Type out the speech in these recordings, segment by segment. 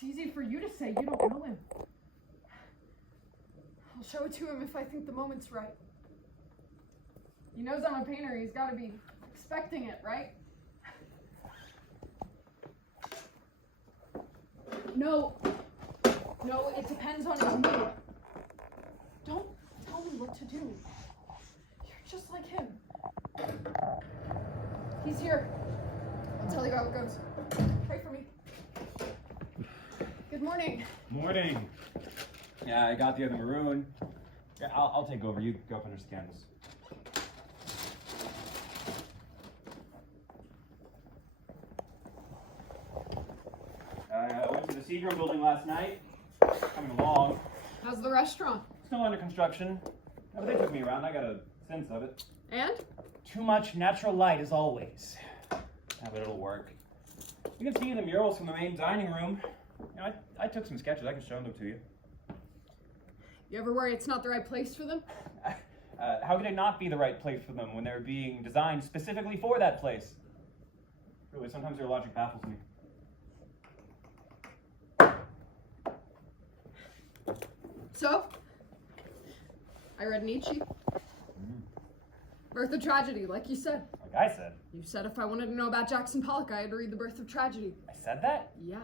It's easy for you to say, you don't know him. I'll show it to him if I think the moment's right. He knows I'm a painter, he's got to be expecting it, right? No, it depends on his mood. Don't tell me what to do. You're just like him. He's here. I'll tell you how it goes. Pray for me. Good morning. Morning. Yeah, I got the other maroon. Yeah, I'll take over. You go up under scans. I went to the Seagram building last night. Coming along. How's the restaurant? Still under construction. But they took me around. I got a sense of it. And? Too much natural light as always. Yeah, but it'll work. You can see the murals from the main dining room. You know, I took some sketches. I can show them to you. You ever worry it's not the right place for them? How could it not be the right place for them when they're being designed specifically for that place? Really, sometimes their logic baffles me. So, I read Nietzsche. Birth of Tragedy, like you said. Like I said. You said if I wanted to know about Jackson Pollock, I had to read The Birth of Tragedy. I said that? Yeah.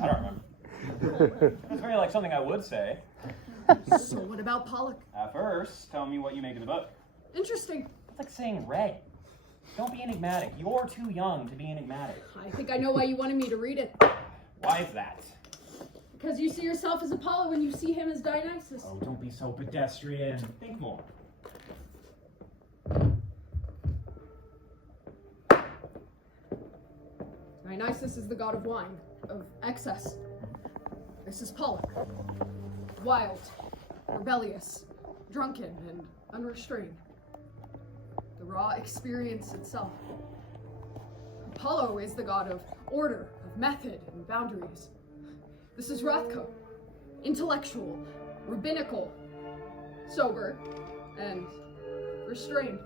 I don't remember. It's very like something I would say. So what about Pollock? First, tell me what you make of the book. Interesting. It's like saying red. Don't be enigmatic. You're too young to be enigmatic. I think I know why you wanted me to read it. Why is that? Because you see yourself as Apollo when you see him as Dionysus. Oh, don't be so pedestrian. Think more. Dionysus is the god of wine, of excess. This is Pollock. Wild, rebellious, drunken, and unrestrained. The raw experience itself. Apollo is the god of order, of method, and boundaries. This is Rothko, intellectual, rabbinical, sober, and restrained.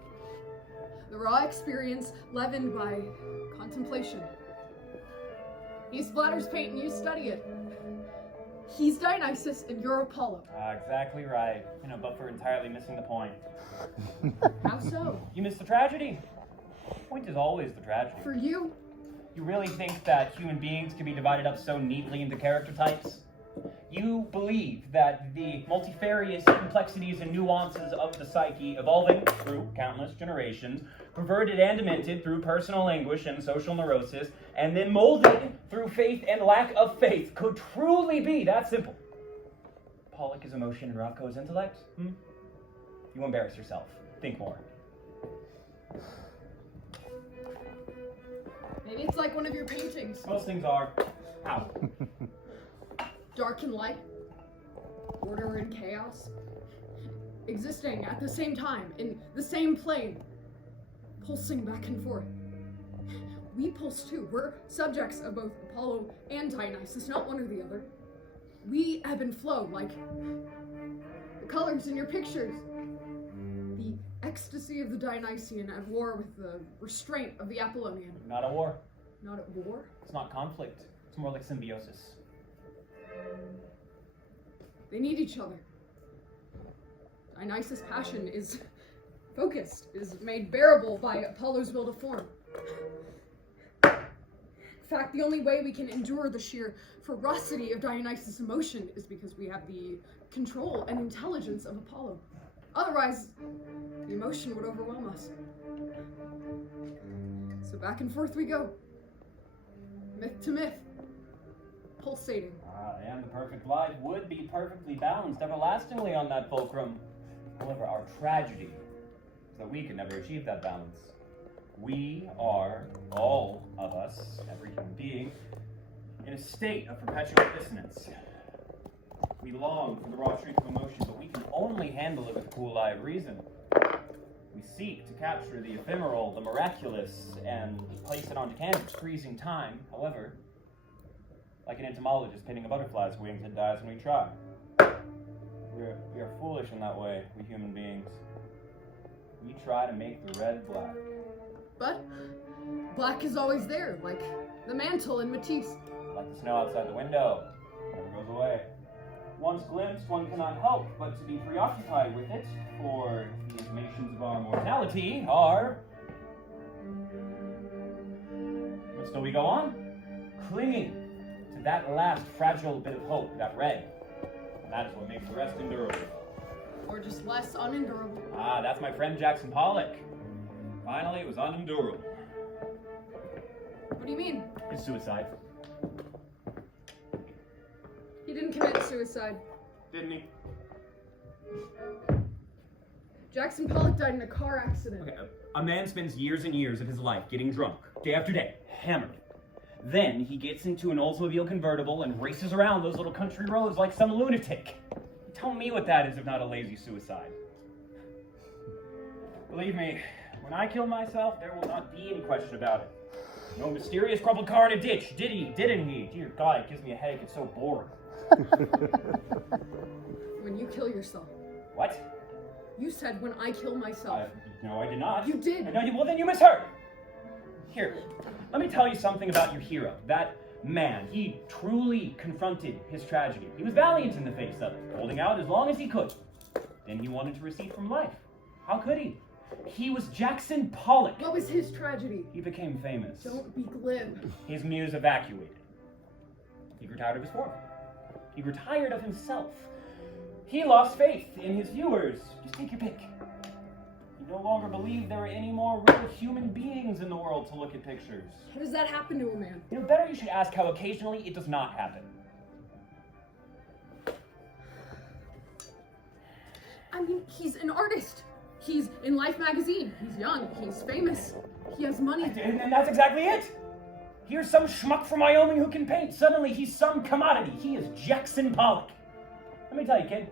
The raw experience leavened by contemplation. He splatters paint and you study it. He's Dionysus and you're Apollo. Exactly right. But for entirely missing the point. How so? You missed the tragedy. The point is always the tragedy. For you? You really think that human beings can be divided up so neatly into character types? You believe that the multifarious complexities and nuances of the psyche, evolving through countless generations, perverted and demented through personal anguish and social neurosis, and then molded through faith and lack of faith, could truly be that simple. Pollock is emotion and Rothko is intellect? You embarrass yourself. Think more. Maybe it's like one of your paintings. Most things are. How? Dark and light, order and chaos, existing at the same time, in the same plane, pulsing back and forth. We pulse too. We're subjects of both Apollo and Dionysus, not one or the other. We ebb and flow like the colors in your pictures. The ecstasy of the Dionysian at war with the restraint of the Apollonian. Not a war. Not at war? It's not conflict. It's more like symbiosis. They need each other. Dionysus' passion is focused, is made bearable by Apollo's will to form. In fact, the only way we can endure the sheer ferocity of Dionysus' emotion is because we have the control and intelligence of Apollo. Otherwise, the emotion would overwhelm us. So back and forth we go. Myth to myth. Pulsating. And the perfect life would be perfectly balanced everlastingly on that fulcrum. However, our tragedy is that we can never achieve that balance. We are, all of us, every human being, in a state of perpetual dissonance. We long for the raw truth of emotion, but we can only handle it with the cool eye of reason. We seek to capture the ephemeral, the miraculous, and place it onto canvas, freezing time. However, like an entomologist pinning a butterfly's wings, it dies when we try. We are foolish in that way, we human beings. We try to make the red black. But black is always there, like the mantle in Matisse. Like like the snow outside the window. Never goes away. Once glimpsed, one cannot help but to be preoccupied with it, for the intimations of our mortality are... But still we go on, clinging to that last fragile bit of hope, that red. And that is what makes the rest endurable. Or just less unendurable. Ah, that's my friend Jackson Pollock. Finally, it was unendurable. What do you mean? It's suicide. He didn't commit suicide. Didn't he? Jackson Pollock died in a car accident. Okay, a man spends years and years of his life getting drunk, day after day, hammered. Then he gets into an Oldsmobile convertible and races around those little country roads like some lunatic. Tell me what that is if not a lazy suicide. Believe me, when I kill myself, there will not be any question about it. No mysterious crumpled car in a ditch. Did he? Didn't he? Dear God, it gives me a headache. It's so boring. When you kill yourself. What? You said when I kill myself. No, I did not. You did. No, well, then you misheard. Here, let me tell you something about your hero. That man, he truly confronted his tragedy. He was valiant in the face of it, holding out as long as he could. Then he wanted to recede from life. How could he? He was Jackson Pollock. What was his tragedy? He became famous. Don't be glib. His muse evacuated. He grew tired of his work. He grew tired of himself. He lost faith in his viewers. Just take your pick. He no longer believed there were any more real human beings in the world to look at pictures. How does that happen to a man? You know, better you should ask how occasionally it does not happen. I mean, he's an artist. He's in Life magazine. He's young. He's famous. He has money. And that's exactly it. Here's some schmuck from Wyoming who can paint. Suddenly he's some commodity. He is Jackson Pollock. Let me tell you, kid,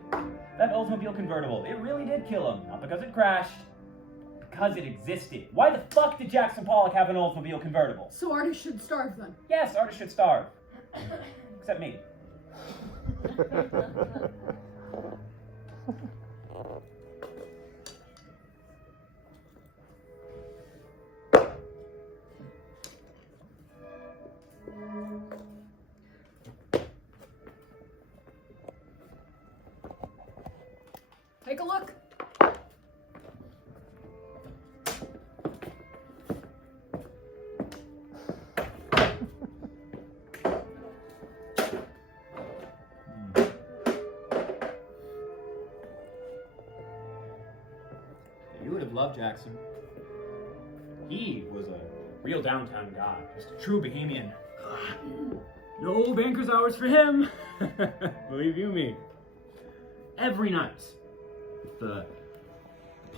that Oldsmobile convertible, it really did kill him. Not because it crashed, because it existed. Why the fuck did Jackson Pollock have an Oldsmobile convertible? So artists should starve then. Yes, artists should starve. Except me. Take a look. You would have loved Jackson. He was a real downtown guy, just a true bohemian. No banker's hours for him. Believe you me. Every night, the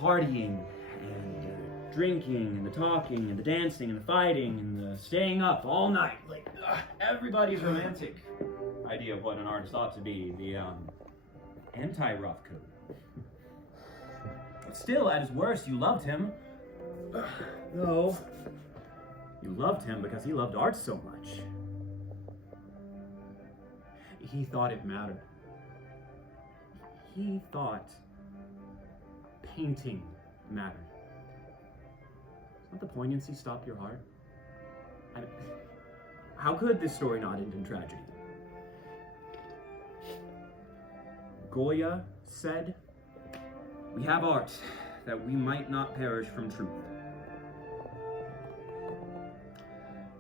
partying and the drinking and the talking and the dancing and the fighting and the staying up all night, like everybody's romantic idea of what an artist ought to be, the anti-Rothko. But still, at his worst, you loved him. No, you loved him because he loved art so much. He thought it mattered. He thought painting mattered. Doesn't the poignancy stop your heart? How could this story not end in tragedy? Goya said, "We have art that we might not perish from truth."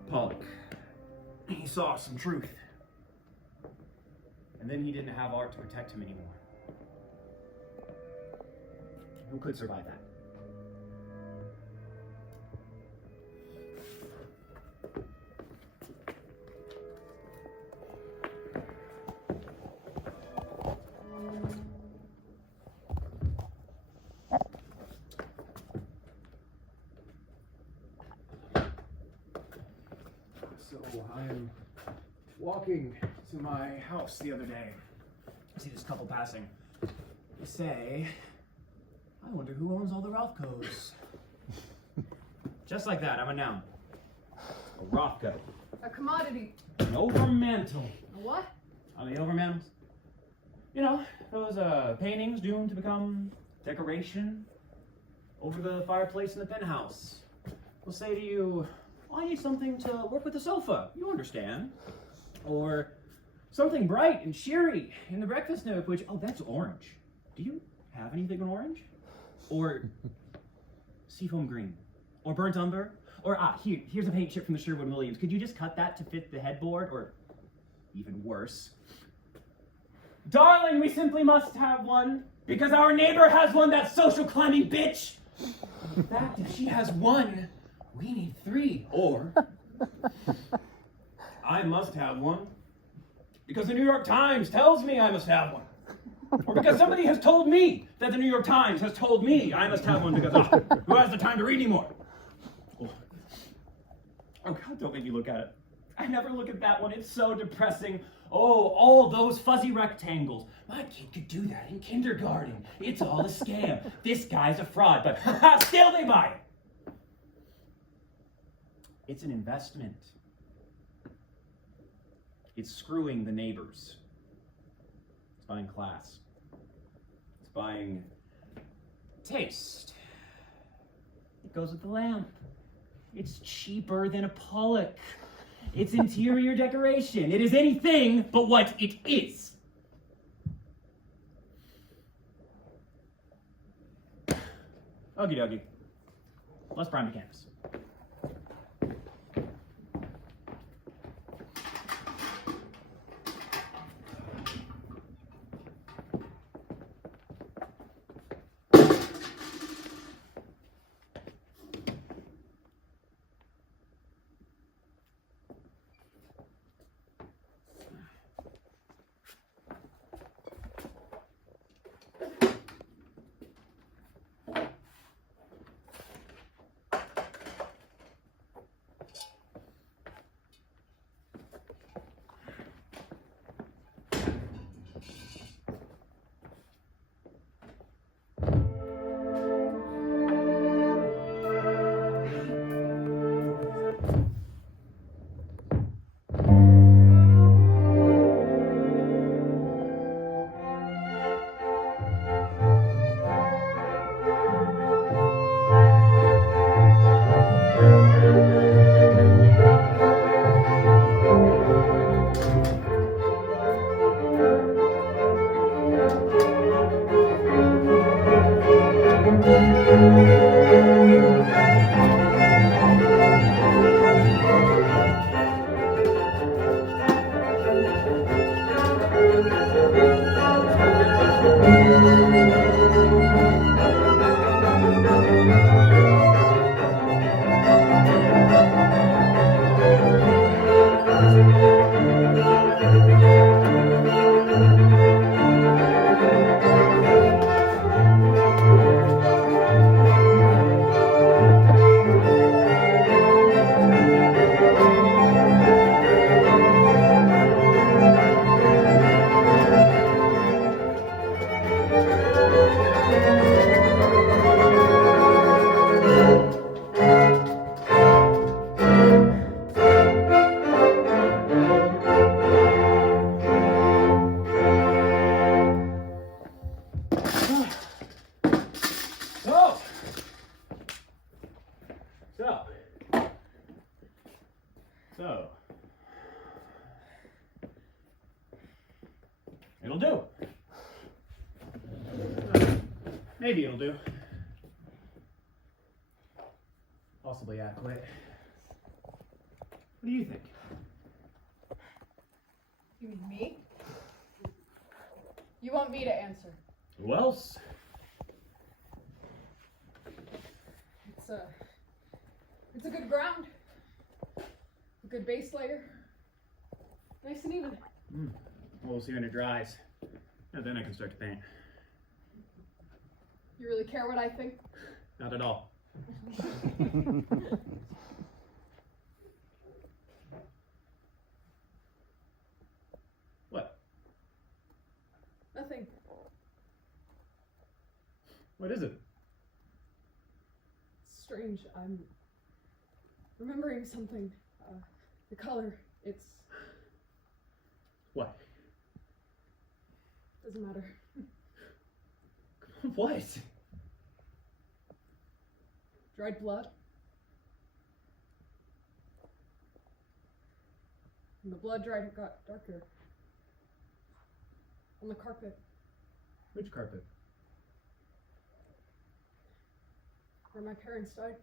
Pollock, he saw some truth. And then he didn't have art to protect him anymore. Who could survive that? So I'm walking to my house the other day. I see this couple passing. They say, "I wonder who owns all the Rothkos." Just like that, I'm a noun. A Rothko. A commodity. An overmantel. A what? On the overmantels? You know, those paintings doomed to become decoration over the fireplace in the penthouse. We'll say to you, "I need something to work with the sofa." You understand. Or something bright and cheery in the breakfast nook, which, oh, that's orange. Do you have anything in orange? Or seafoam green? Or burnt umber? Or, here's a paint chip from the Sherwin-Williams. Could you just cut that to fit the headboard? Or even worse. Darling, we simply must have one, because our neighbor has one, that social climbing bitch. In fact, if she has one, we need 3. Or, I must have one, because the New York Times tells me I must have one. Or because somebody has told me that the New York Times has told me I must have one, because, who has the time to read anymore? Oh God, don't make me look at it. I never look at that one, it's so depressing. Oh, all those fuzzy rectangles. My kid could do that in kindergarten. It's all a scam. This guy's a fraud, but still they buy it. It's an investment. It's screwing the neighbors. It's buying class. It's buying taste. It goes with the lamp. It's cheaper than a Pollock. It's interior decoration. It is anything but what it is. Okie dokie. Let's prime the canvas. So, it'll do. Maybe it'll do. Possibly adequate. What do you think? You mean me? You want me to answer? Who else? It's a good ground. A good base layer. Nice and even. We'll see when it dries. And then I can start to paint. You really care what I think? Not at all. What? Nothing. What is it? It's strange. I'm remembering something. The color. It's... What? Doesn't matter. What? Dried blood. When the blood dried, it got darker. On the carpet, Which carpet? where my parents died.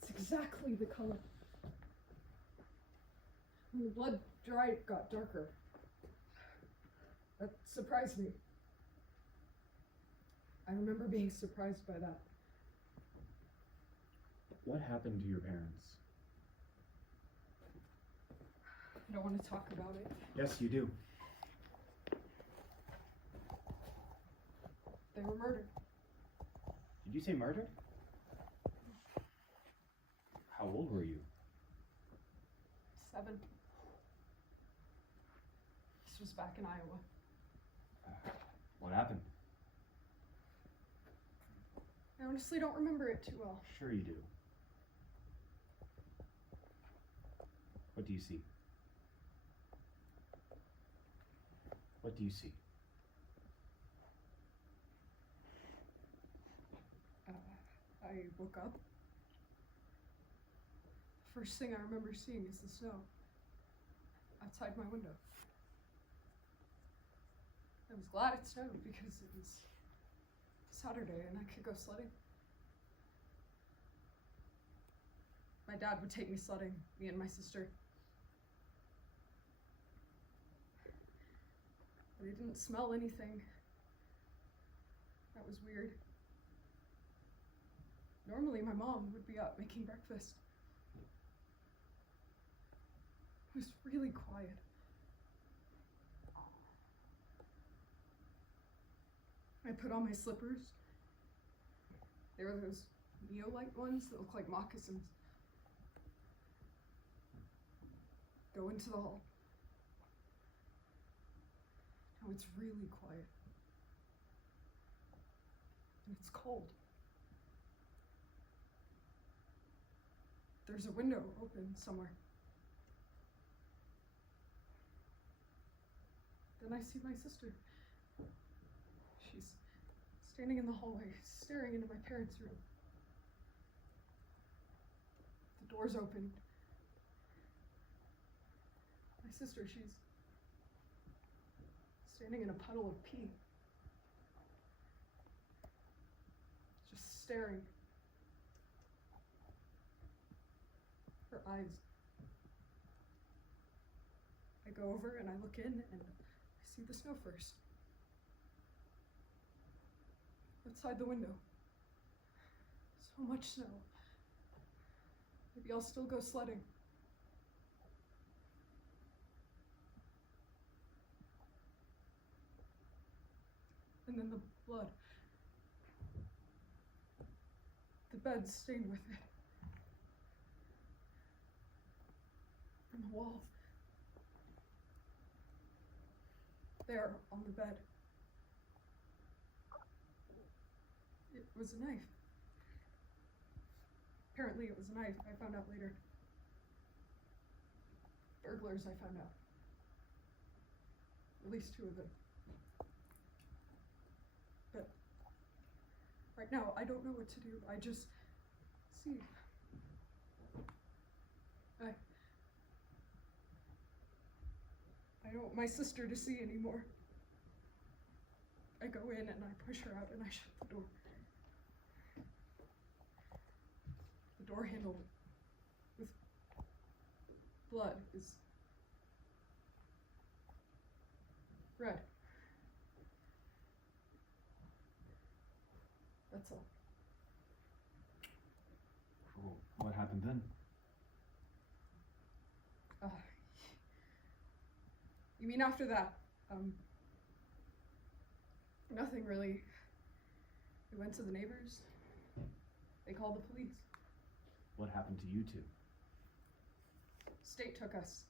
It's exactly the color. When the blood dried, it got darker. That surprised me. I remember being surprised by that. What happened to your parents? I don't want to talk about it. Yes, you do. They were murdered. Did you say murdered? How old were you? 7. This was back in Iowa. What happened? I honestly don't remember it too well. Sure you do. What do you see? What do you see? I woke up. First thing I remember seeing is the snow outside my window. I was glad it snowed because it was Saturday and I could go sledding. My dad would take me sledding, me and my sister. But I didn't smell anything. That was weird. Normally my mom would be up making breakfast. It was really quiet. I put on my slippers. They were those Neolite ones that look like moccasins. Go into the hall. Now it's really quiet. And it's cold. There's a window open somewhere. Then I see my sister. She's standing in the hallway, staring into my parents' room. The door's open. My sister, she's standing in a puddle of pee. Just staring. Her eyes. I go over and I look in and I see the snow first. Outside the window. So much snow. Maybe I'll still go sledding. And then the blood. The bed's stained with it. And the wall. There on the bed. It was a knife. Apparently it was a knife, I found out later. Burglars, I found out. At least 2 of them. But right now, I don't know what to do. I just see. I don't want my sister to see anymore. I go in and I push her out and I shut the door. The door handle with blood is red. That's all. Well, what happened then? You mean after that? Nothing really. We went to the neighbors. They called the police. What happened to you two? State took us.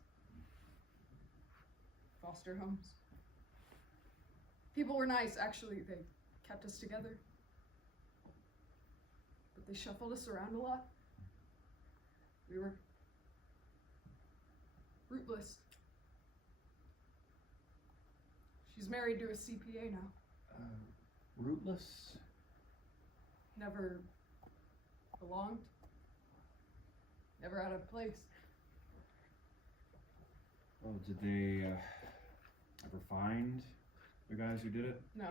Foster homes. People were nice, actually. They kept us together. But they shuffled us around a lot. We were rootless. She's married to a CPA now. Rootless? Never belonged. Never out of place. Well, did they ever find the guys who did it? No.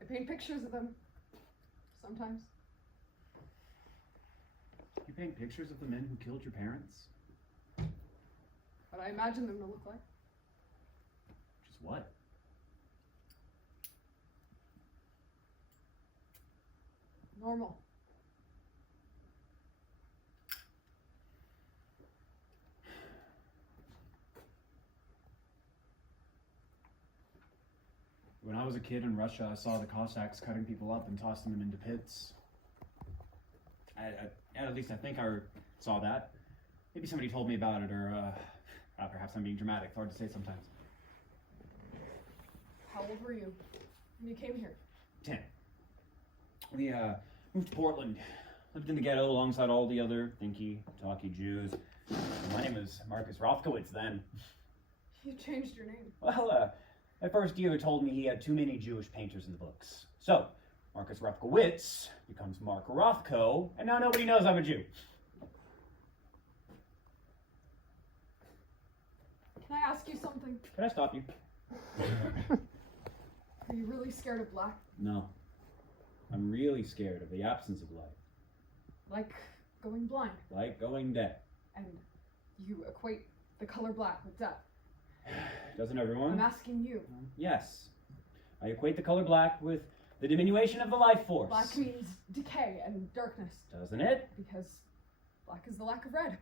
I paint pictures of them. Sometimes. You paint pictures of the men who killed your parents? What I imagine them to look like. Just what? Normal. When I was a kid in Russia, I saw the Cossacks cutting people up and tossing them into pits. At least I think I saw that. Maybe somebody told me about it, or perhaps I'm being dramatic. It's hard to say sometimes. How old were you when you came here? 10. We moved to Portland. Lived in the ghetto alongside all the other thinky, talky Jews. My name was Marcus Rothkowitz then. You changed your name. Well, my first dealer told me he had too many Jewish painters in the books. So, Marcus Rothkowitz becomes Mark Rothko, and now nobody knows I'm a Jew. Can I ask you something? Can I stop you? Are you really scared of black? No. I'm really scared of the absence of light. Like going blind? Like going dead. And you equate the color black with death? Doesn't everyone? I'm asking you. Yes. I equate the color black with the diminution of the life force. Black means decay and darkness. Doesn't it? Because black is the lack of red,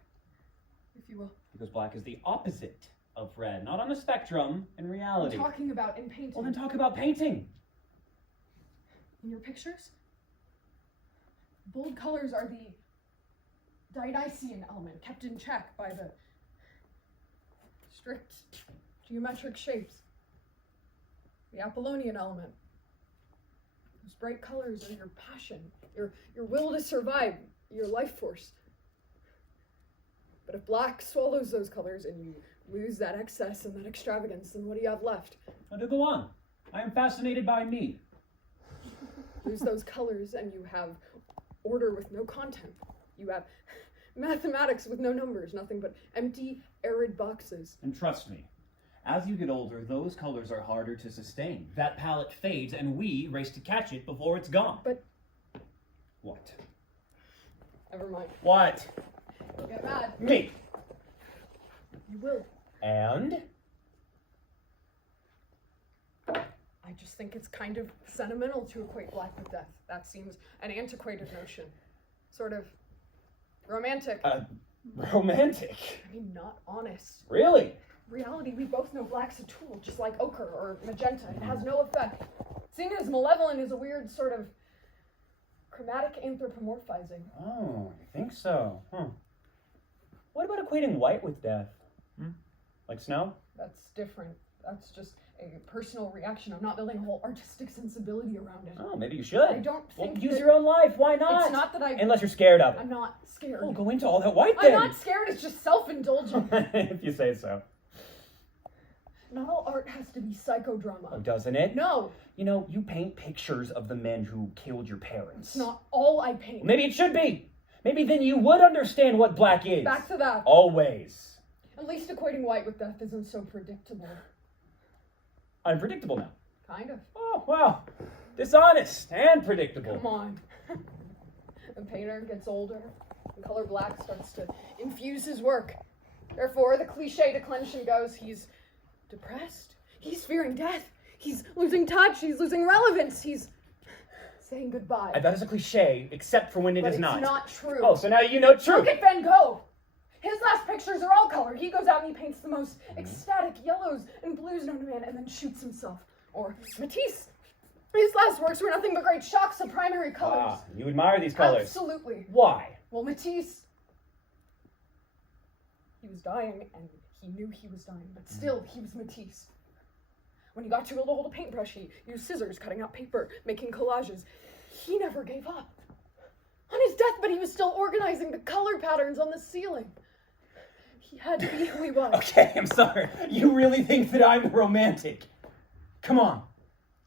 if you will. Because black is the opposite of red, not on the spectrum, in reality. I'm talking about in painting. Well, then talk about painting. In your pictures, bold colors are the Dionysian element kept in check by the strict geometric shapes. The Apollonian element. Those bright colors are your passion, your will to survive, your life force. But if black swallows those colors and you lose that excess and that extravagance, then what do you have left? Now do go on. I am fascinated by me. Lose those colors and you have order with no content. You have mathematics with no numbers, nothing but empty, arid boxes. And trust me, as you get older, those colors are harder to sustain. That palette fades and we race to catch it before it's gone. But What? never mind. What? You'll get mad. Me. You will. And? I just think it's kind of sentimental to equate black with death. That seems an antiquated notion. Sort of romantic. Romantic? I mean, not honest. Really? Reality, we both know black's a tool, just like ochre or magenta. It has no effect. Seeing it as malevolent is a weird sort of chromatic anthropomorphizing. Oh, you think so? Huh. What about equating white with death? Like snow? That's different. That's just a personal reaction. I'm not building a whole artistic sensibility around it. Oh, maybe you should. I don't Well, think use that- your own life. Why not? It's not that I... Unless you're scared of it. I'm not scared. Well, go into all that white I'm then. not scared, it's just self-indulgent. If you say so. Not all art has to be psychodrama. Oh, doesn't it? No, You know, you paint pictures of the men who killed your parents. it's not all I paint. Maybe it should be. Maybe then you would understand what black is. Back to that. Always. At least equating white with death isn't so predictable. Unpredictable now. Kind of. Oh, wow. Dishonest and predictable. Come on. The painter gets older, and color black starts to infuse his work. Therefore, the cliche declension goes, he's depressed, he's fearing death, he's losing touch, he's losing relevance, he's saying goodbye. That is a cliche, except for when it But is it's not. not true. Oh, so now you know truth. Look at Van Gogh. His last pictures are all color. He goes out and he paints the most ecstatic yellows and blues known to man and then shoots himself. Or Matisse. His last works were nothing but great shocks of primary colors. Ah, you admire these colors. Absolutely. Why? Well, Matisse, he was dying and he knew he was dying, but still, he was Matisse. When he got too ill to hold a paintbrush, he used scissors, cutting out paper, making collages. He never gave up. On his deathbed, he was still organizing the color patterns on the ceiling. He had to be who he was. Okay, I'm sorry. You really think that I'm romantic? Come on.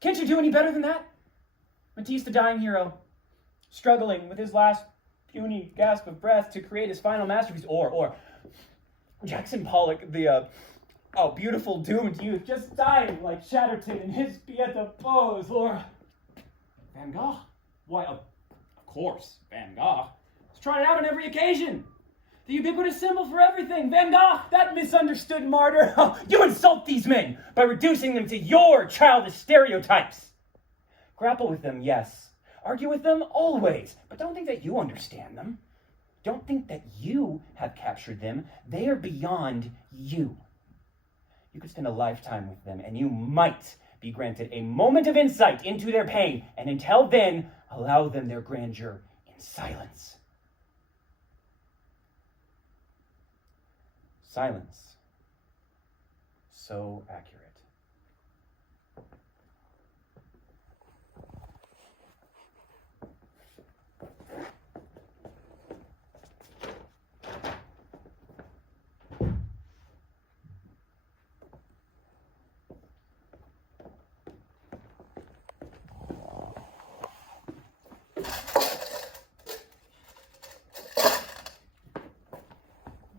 Can't you do any better than that? Matisse, the dying hero, struggling with his last puny gasp of breath to create his final masterpiece, or Jackson Pollock, the beautiful doomed youth, just dying like Chatterton in his Pieta pose, or Van Gogh. Why, of course, Van Gogh. He's trying it out on every occasion. The ubiquitous symbol for everything. Van Gogh, that misunderstood martyr. You insult these men by reducing them to your childish stereotypes. Grapple with them, yes. Argue with them, always. But don't think that you understand them. Don't think that you have captured them. They are beyond you. You could spend a lifetime with them, and you might be granted a moment of insight into their pain, and until then, allow them their grandeur in silence. Silence. So accurate.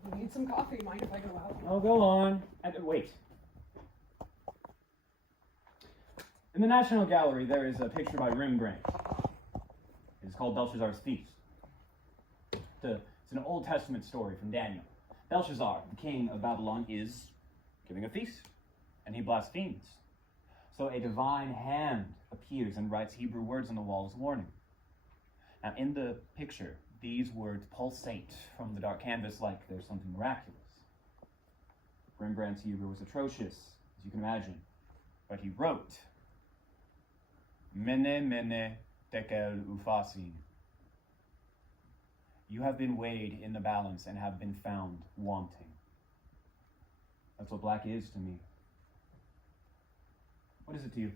You need some coffee. Mind if I go out? Oh, go on. Wait. In the National Gallery, there is a picture by Rembrandt. It's called Belshazzar's Feast. It's an Old Testament story from Daniel. Belshazzar, the king of Babylon, is giving a feast, and he blasphemes. So a divine hand appears and writes Hebrew words on the wall as warning. Now, in the picture, these words pulsate from the dark canvas like there's something miraculous. Rembrandt's Hebrew was atrocious, as you can imagine, but he wrote, Mene, mene, tekel ufasin. You have been weighed in the balance and have been found wanting. That's what black is to me. What is it to you?